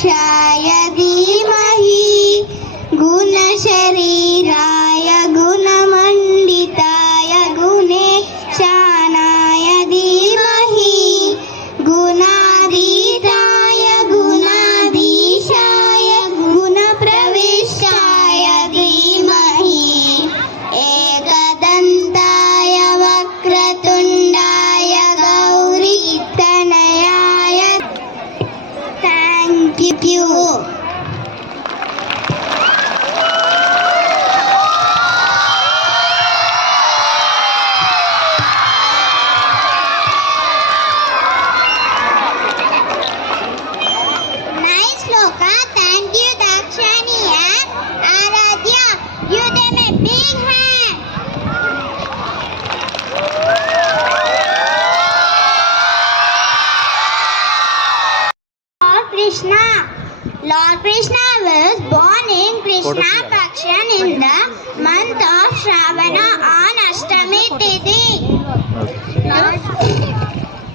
गुणप्रविष्टाय धीमहि गुणशरीराय गुणमण्डिताय गुणेशानाय धीमहि गुणातीताय गुणाधीशाय गुणप्रविष्टाय धीमहि एकदन्ताय वक्रतुण्डाय गौरीतनयाय Thank you. Nice Loka. Thank you Dakshani and Aradhya. You them a big hand. Lord Krishna was born in Krishna Pakshan in the month of Shravana on Ashtami Tithi.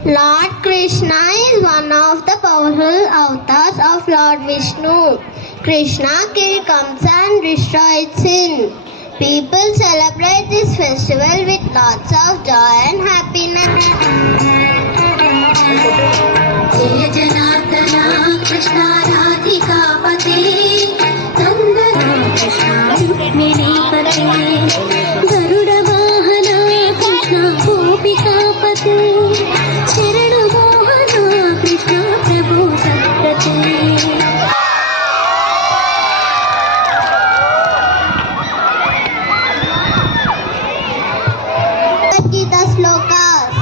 Lord Krishna is one of the powerful avatars of Lord Vishnu. Krishna killed Kamsa and destroyed sin. People celebrate this festival with lots of joy and happiness. जय जनार्दना कृष्ण राधिका पते नंदना कृष्ण रुक्मिणी पते गरुड़ वाहना कृष्ण गोपिका पते चरण मोहना कृष्ण प्रभु सत्पते Gita slokas.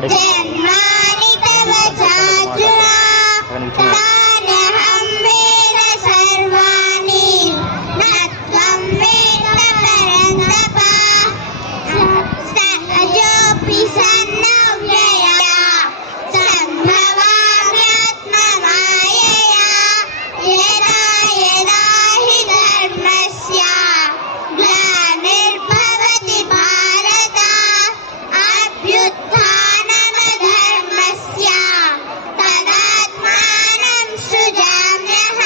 जन्मानि तव चार्जुना तान्यहं वेद सर्वाणि न त्वं वेद परन्तप सहजोऽपि सन्नव्यया सम्भवाम्यात्ममायया यदा यदा हि धर्मस्य ग्लानिर्भवति Bharat अभ्युत्थानमधर्मस्य तदात्मानं सृजाम्यहम्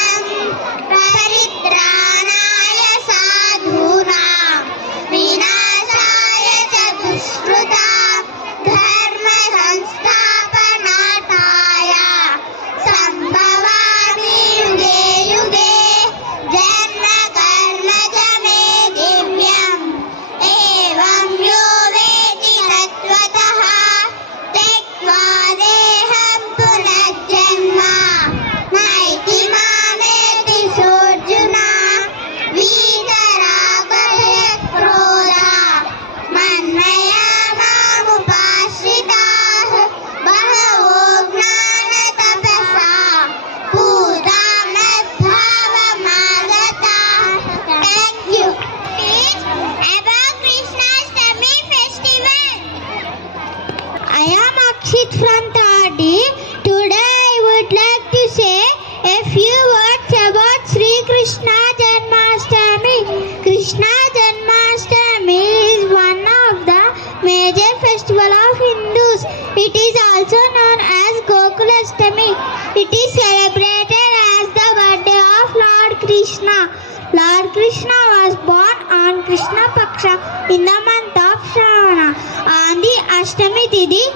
Rakshit from Tadi. Today I would like to say a few words about Sri Krishna Janmashtami. Krishna Janmashtami is one of the major festival of Hindus. It is also known as Gokulashtami. It is celebrated as the birthday of Lord Krishna. Lord Krishna was born on Krishna Paksha in the month of Shravana. On the Ashtami Tithi,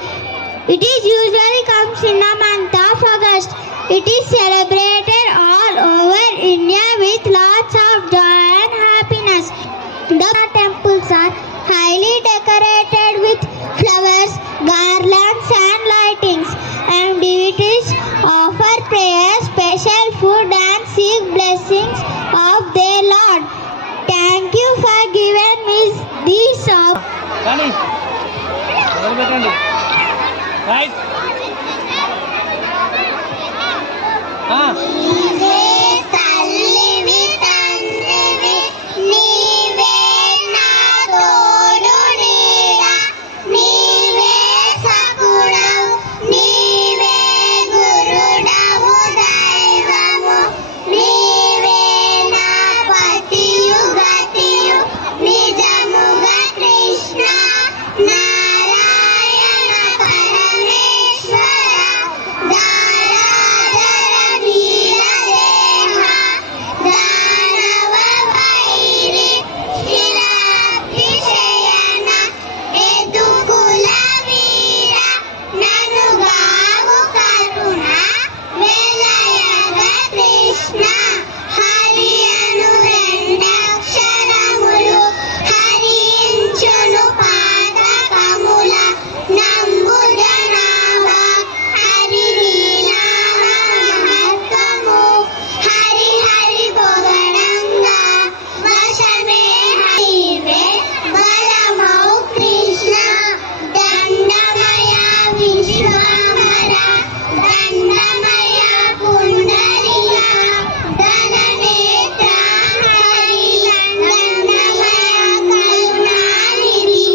it is usually comes in the month of August. It is celebrated all over India with lots of joy and happiness. The temples are highly decorated with flowers, garlands and lightings, and deities offer prayers, special food and seek blessings of their Lord. Thank you for giving me this కానీ మొదలుపెట్టండి right నీవే తల్లివి తండ్రివి, నీవే నా తోడు నీడ, నీవే సకుడవు, నీవే గురుడవు దైవము, నీవే నా పతియు గతియు, నిజముగా కృష్ణ నారాయణ పరమేశ్వర దారాధర నీలదేహ దానవ వైరి శిలాభిషయన ఎదుకుల వీర ననుగావు కరుణ వెలయగ కృష్ణ హరి అను రెండక్షరములు హరించును పాదకముల నంబు జనాభ హరి నీనామ మహత్వము హరి హరి పొగడంగా వశమే హరివే బలమౌ కృష్ణ దండమయ విశ్వామర దండమయ పుండరీక ధననేత్ర హరి దండమయ కరుణానిధి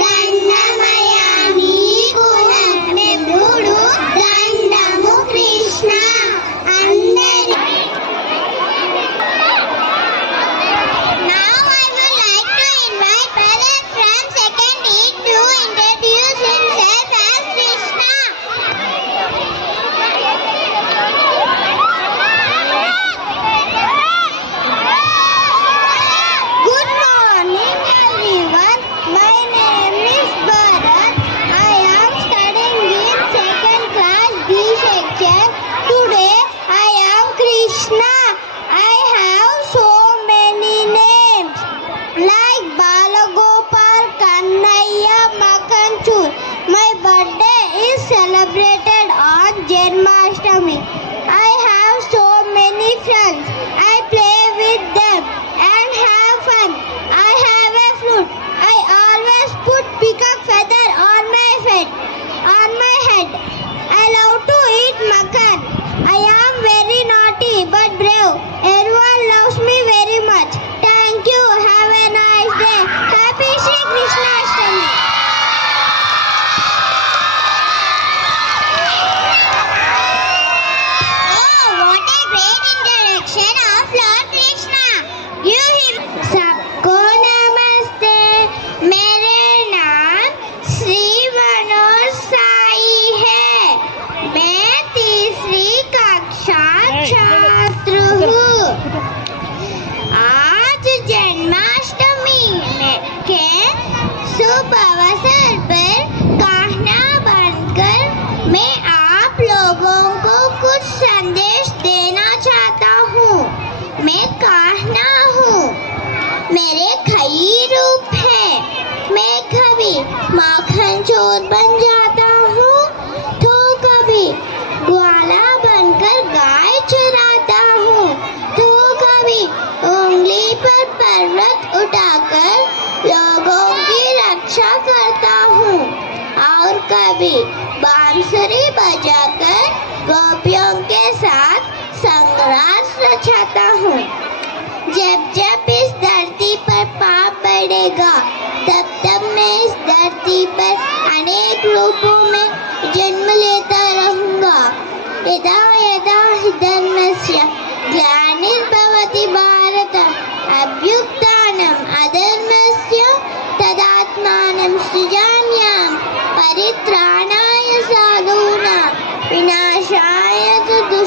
దండమయ నీకు నమ్మెప్పుడు దండము కృష్ణ అందరి Now I would like to invite brother from second E to introduce himself as Krishna. Good morning everyone. My name is Bharat. I am studying in second class D section. Today I am Krishna. I have so many names like Balagopal, Kannaiya, Makanchur. My birthday is celebrated on Janmashtami. I have so many friends. I play with them and have fun. I have a flute. I always put peacock feather on my head. I love to eat makan. I am very naughty but brave. Everyone loves me very much. Thank you. Have a nice day. Happy Shri Krishna Ashtami. Oh, what a great introduction of Lord Krishna. You him. सबको नमस्ते. मेरे नाम श्री मनोज साई है. मैं तीसरी कक्षा छात्र हूँ. आज जन्माष्टमी के शुभ अवसर पर कहना बनकर मैं आप लोगों को कुछ संदेश देना चाहता हूँ. मैं कहना हूँ मेरे कई रूप हैं. मैं कभी माखन चोर बन जाता हूँ तो कभी ग्वाला बनकर गाय चराता हूँ तो कभी उंगली पर पर्वत उठाकर लोगों की रक्षा करता हूँ और कभी बांसुरी बजाकर गोपियों के साथ संघर्ष रचाता हूँ. जब जब इस धरती पर पाप बढ़ेगा तब तब मैं इस धरती पर अनेक रूपों में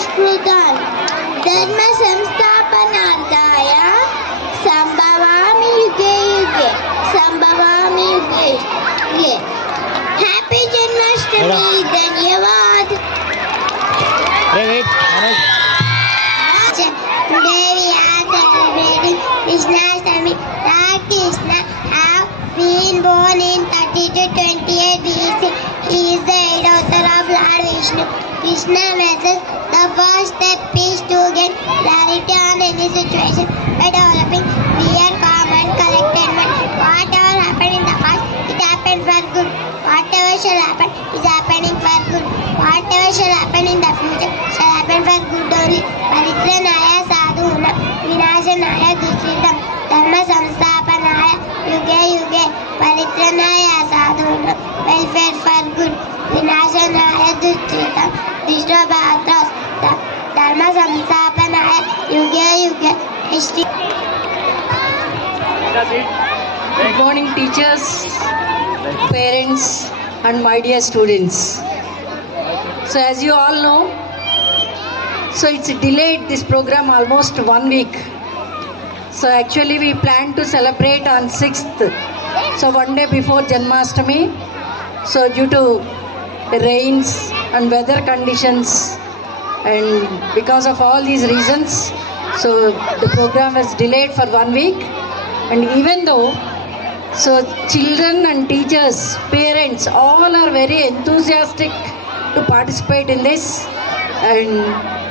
Namaskrutan Dharma Samsthapanarthaya Sambhavami Yuge Yuge Sambhavami Yuge Yuge. Happy Janmashtami, Dhanyavad. Wait, Manoj. Today we are celebrating Krishnastami. Lord Krishna have been born in 30 to 28 BC. He is the head author of Lord Vishnu. Krishna message, the first step is to get clarity on any situation by developing clear, calm and collected mind. Whatever happened in the past, it happened for good. Whatever shall happen is happening for good. Whatever shall happen in the future shall happen for good only. Paritranaya sadhuna vinashanaya dushritam dharma samsthapanaya yuge yuge. Paritranaya sadhuna, welfare for good. Vinashanaya dushritam dishrabhatras dharma samsthapanaya yuge yuge. History. Good morning, teachers, parents, and my dear students. So, as you all know, so it's delayed this program almost 1 week. So, actually, we plan to celebrate on 6th. So, one day before Janmashtami. So, due to the rains and weather conditions, and because of all these reasons, so the program was delayed for 1 week. And even though so children and teachers, parents, all are very enthusiastic to participate in this, and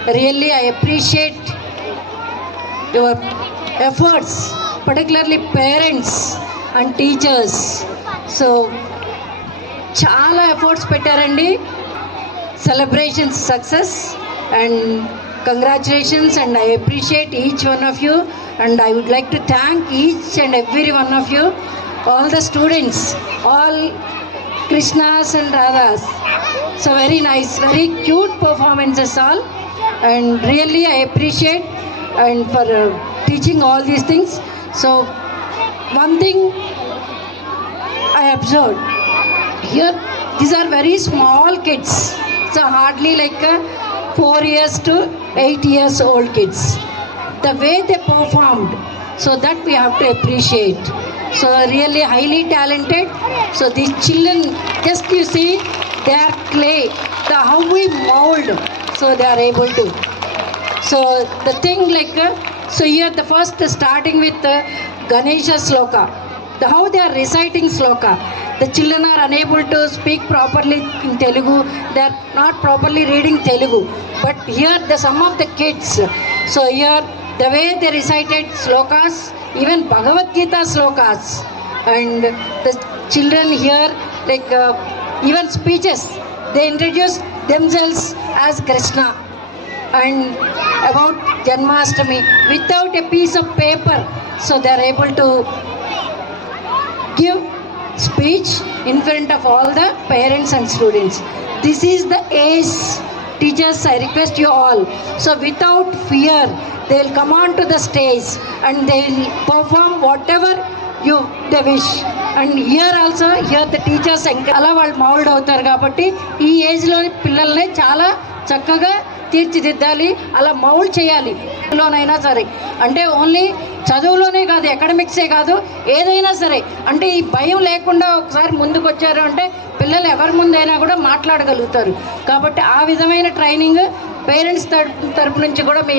really I appreciate your efforts, particularly parents and teachers. So చాలా efforts పెట్టారండి celebrations success and congratulations and I appreciate each one of you and I would like to thank each and every one of you, all the students, all Krishnas and Radhas. So very nice, very cute performances all, and really I appreciate and for teaching all these things. So one thing I observed here, these are very small kids, so hardly like 4 years to 8 years old kids. The way they performed, so that we have to appreciate. So really highly talented. So these children, just you see, they are clay. The how we mold, so they are able to. So the thing like, so here the first starting with the Ganesha Sloka. How they are reciting Sloka. The children are unable to speak properly in Telugu. They are not properly reading Telugu. But here the some of the kids, so here the way they recited slokas, even Bhagavad Gita slokas, and the children here like even speeches, they introduce themselves as Krishna and about Janmashtami without a piece of paper, so they are able to give speech in front of all the parents and students. This is the ace. Teachers, I request you all, so without fear they will come on to the stage and they will perform whatever they wish. And here also, here the teachers అలా వాళ్ళు mould అవుతారు కాబట్టి ఈ ఏజ్లోని పిల్లల్ని చాలా చక్కగా తీర్చిదిద్దాలి, అలా mould చేయాలి. లోనైనా సరే అంటే ఓన్లీ చదువులోనే కాదు, అకాడమిక్సే కాదు, ఏదైనా సరే అంటే ఈ భయం లేకుండా ఒకసారి ముందుకు వచ్చారు అంటే పిల్లలు ఎవరి ముందైనా కూడా మాట్లాడగలుగుతారు. కాబట్టి ఆ విధమైన ట్రైనింగ్ పేరెంట్స్ తరపు నుంచి కూడా మీ